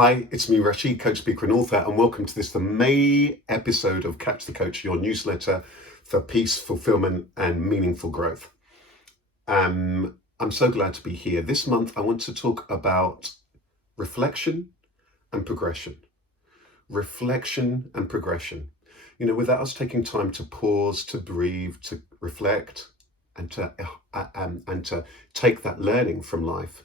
Hi, it's me, Rasheed, coach, speaker, and author, and welcome to the May episode of Catch the Coach, your newsletter for peace, fulfillment, and meaningful growth. I'm so glad to be here. This month, I want to talk about reflection and progression. Reflection and progression. You know, without us taking time to pause, to breathe, to reflect, and to take that learning from life,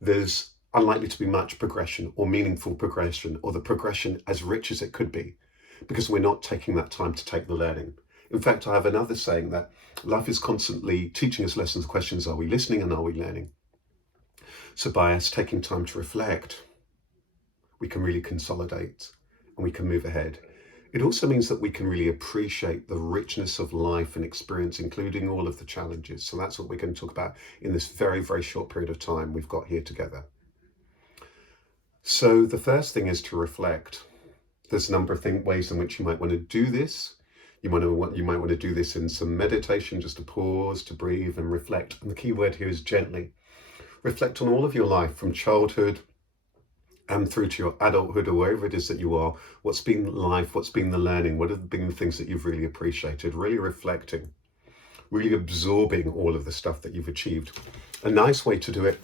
there's unlikely to be much progression or meaningful progression or the progression as rich as it could be because we're not taking that time to take the learning. In fact, I have another saying that life is constantly teaching us lessons. The question is, are we listening and are we learning? So by us taking time to reflect, we can really consolidate and we can move ahead. It also means that we can really appreciate the richness of life and experience, including all of the challenges. So that's what we're going to talk about in this very, very short period of time we've got here together. So the first thing is to reflect. There's a number of ways in which you might want to do this. You might want to do this in some meditation, just to pause, to breathe and reflect. And the key word here is gently. Reflect on all of your life from childhood and through to your adulthood or wherever it is that you are. What's been life? What's been the learning? What have been the things that you've really appreciated? Really reflecting, really absorbing all of the stuff that you've achieved. A nice way to do it,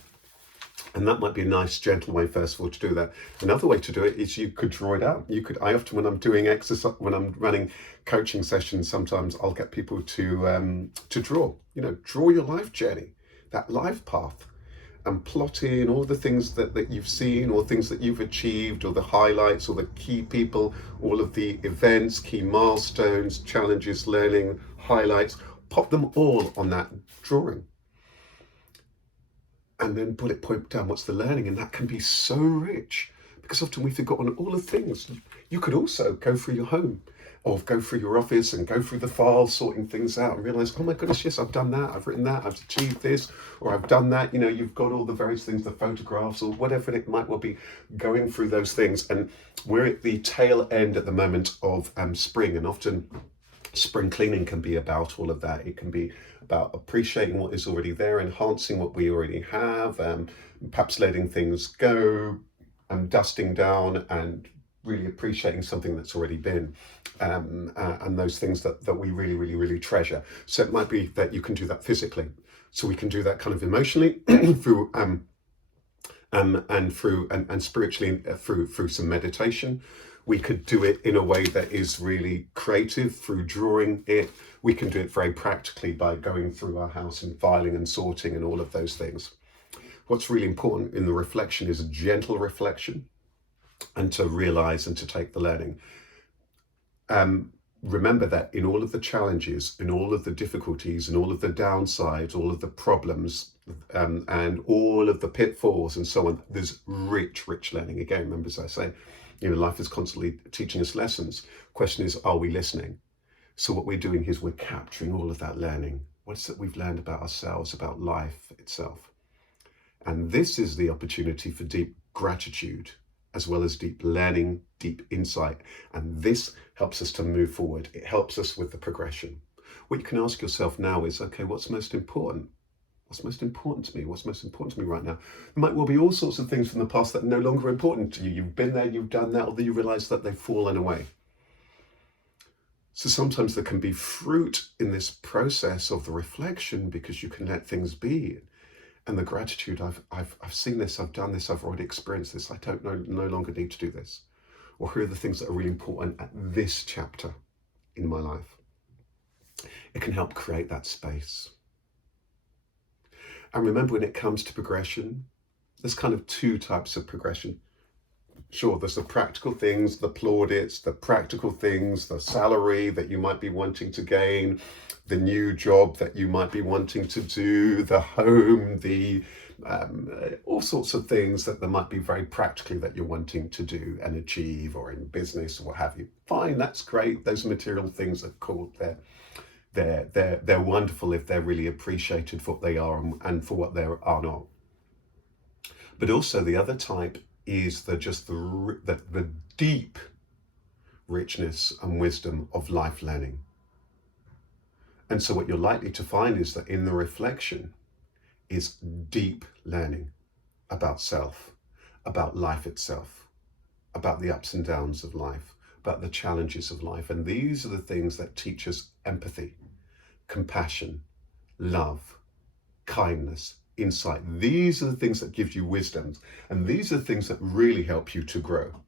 and that might be a nice, gentle way, first of all, to do that. Another way to do it is you could draw it out. I often, when I'm doing exercise, when I'm running coaching sessions, sometimes I'll get people to draw. You know, draw your life journey, that life path, and plot in all the things that you've seen, or things that you've achieved, or the highlights, or the key people, all of the events, key milestones, challenges, learning, highlights. Pop them all on that drawing. And then bullet point down what's the learning, and that can be so rich because often we've forgotten all the things. You could also go through your home or go through your office and go through the files, sorting things out, and realize, oh my goodness, yes, I've done that, I've written that, I've achieved this, or I've done that. You know, you've got all the various things, the photographs or whatever it might well be, going through those things. And we're at the tail end at the moment of spring, and often spring cleaning can be about all of that. It can be about appreciating what is already there, enhancing what we already have, perhaps letting things go, and dusting down and really appreciating something that's already been, and those things that we really, really, really treasure. So it might be that you can do that physically. So we can do that kind of emotionally through and spiritually through some meditation. We could do it in a way that is really creative through drawing it. We can do it very practically by going through our house and filing and sorting and all of those things. What's really important in the reflection is a gentle reflection, and to realize and to take the learning. Remember that in all of the challenges, in all of the difficulties, in all of the downsides, all of the problems, and all of the pitfalls and so on, there's rich, rich learning. Again, remember, as I say, you know, life is constantly teaching us lessons. Question is, are we listening? So what we're doing is we're capturing all of that learning. What's that we've learned about ourselves, about life itself? And this is the opportunity for deep gratitude, as well as deep learning, deep insight. And this helps us to move forward. It helps us with the progression. What you can ask yourself now is, okay, what's most important? What's most important to me? What's most important to me right now? There might well be all sorts of things from the past that are no longer important to you. You've been there, you've done that, although you realize that they've fallen away. So sometimes there can be fruit in this process of the reflection because you can let things be. And the gratitude, I've seen this, I've done this, I've already experienced this, I don't no longer need to do this. Or here are the things that are really important at this chapter in my life. It can help create that space. And remember, when it comes to progression, there's kind of two types of progression. Sure, there's the practical things, the plaudits, the practical things, the salary that you might be wanting to gain, the new job that you might be wanting to do, the home, the all sorts of things that there might be very practically that you're wanting to do and achieve, or in business or what have you. Fine, that's great. Those material things are cool. They're wonderful if they're really appreciated for what they are and for what they are not. But also the other type is the deep richness and wisdom of life learning. And so what you're likely to find is that in the reflection is deep learning about self, about life itself. about the ups and downs of life, about the challenges of life. And these are the things that teach us empathy, compassion, love, kindness, insight. These are the things that give you wisdom. And these are the things that really help you to grow,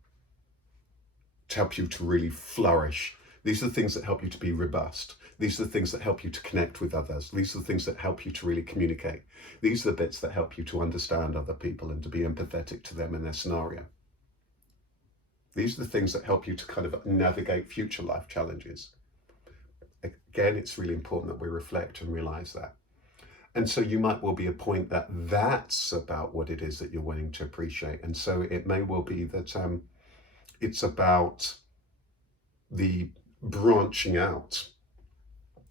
to help you to really flourish. These are the things that help you to be robust. These are the things that help you to connect with others. These are the things that help you to really communicate. These are the bits that help you to understand other people and to be empathetic to them and their scenario. These are the things that help you to kind of navigate future life challenges. Again, it's really important that we reflect and realize that. And so you might well be a point that that's about what it is that you're wanting to appreciate. And so it may well be that it's about the branching out.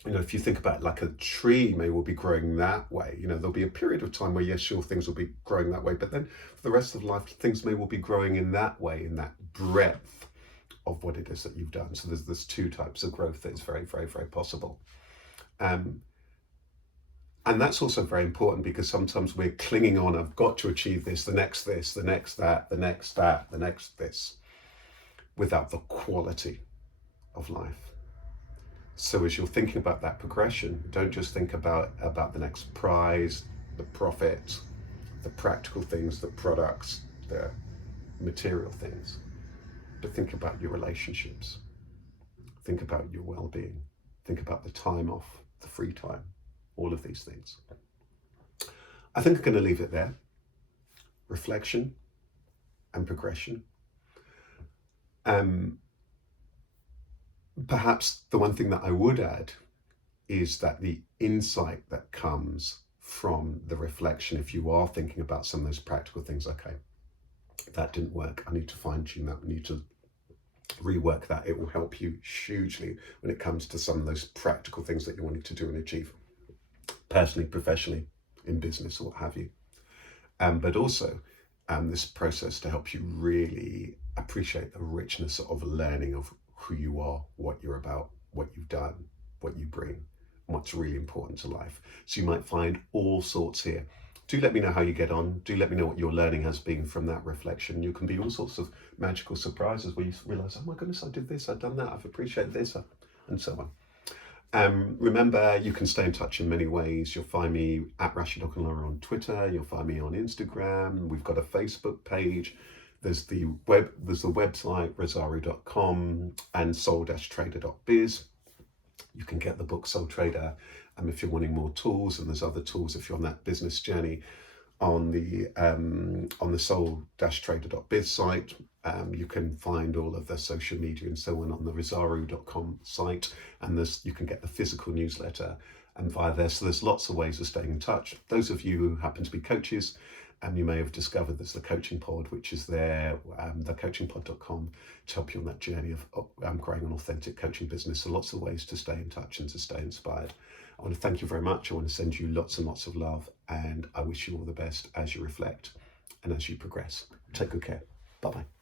You know, if you think about it, like a tree may well be growing that way. You know, there'll be a period of time where, yes, sure, things will be growing that way. But then for the rest of life, things may well be growing in that way, in that breadth of what it is that you've done. So there's two types of growth that is very, very, very possible. And that's also very important because sometimes we're clinging on, I've got to achieve this, the next this, the next that, the next that, the next this, without the quality of life. So as you're thinking about that progression, don't just think about the next prize, the profit, the practical things, the products, the material things, but think about your relationships. Think about your well-being. Think about the time off, the free time, all of these things. I think I'm going to leave it there. Reflection and progression. Perhaps the one thing that I would add is that the insight that comes from the reflection, if you are thinking about some of those practical things, okay, that didn't work, I need to fine tune that, I need to rework that. It will help you hugely when it comes to some of those practical things that you're wanting to do and achieve, personally, professionally, in business, or what have you. But also this process to help you really appreciate the richness of learning of who you are, what you're about, what you've done, what you bring, and what's really important to life. So you might find all sorts here. Do let me know how you get on. Do let me know what your learning has been from that reflection. You can be all sorts of magical surprises where you realize, oh my goodness, I did this, I've done that, I've appreciated this, and so on. Remember, you can stay in touch in many ways. You'll find me at Rasheed Ogunlaru on Twitter. You'll find me on Instagram. We've got a Facebook page. There's the website, rosario.com, and soul-trader.biz. You can get the book Soul Trader if you're wanting more tools, and there's other tools if you're on that business journey on the soul-trader.biz site. You can find all of the social media and so on the rosario.com site, and you can get the physical newsletter and via there. So there's lots of ways of staying in touch. Those of you who happen to be coaches, you may have discovered there's the coaching pod, which is there, thecoachingpod.com, to help you on that journey of growing an authentic coaching business. So lots of ways to stay in touch and to stay inspired. I want to thank you very much. I want to send you lots and lots of love, and I wish you all the best as you reflect and as you progress. Take good care. Bye-bye.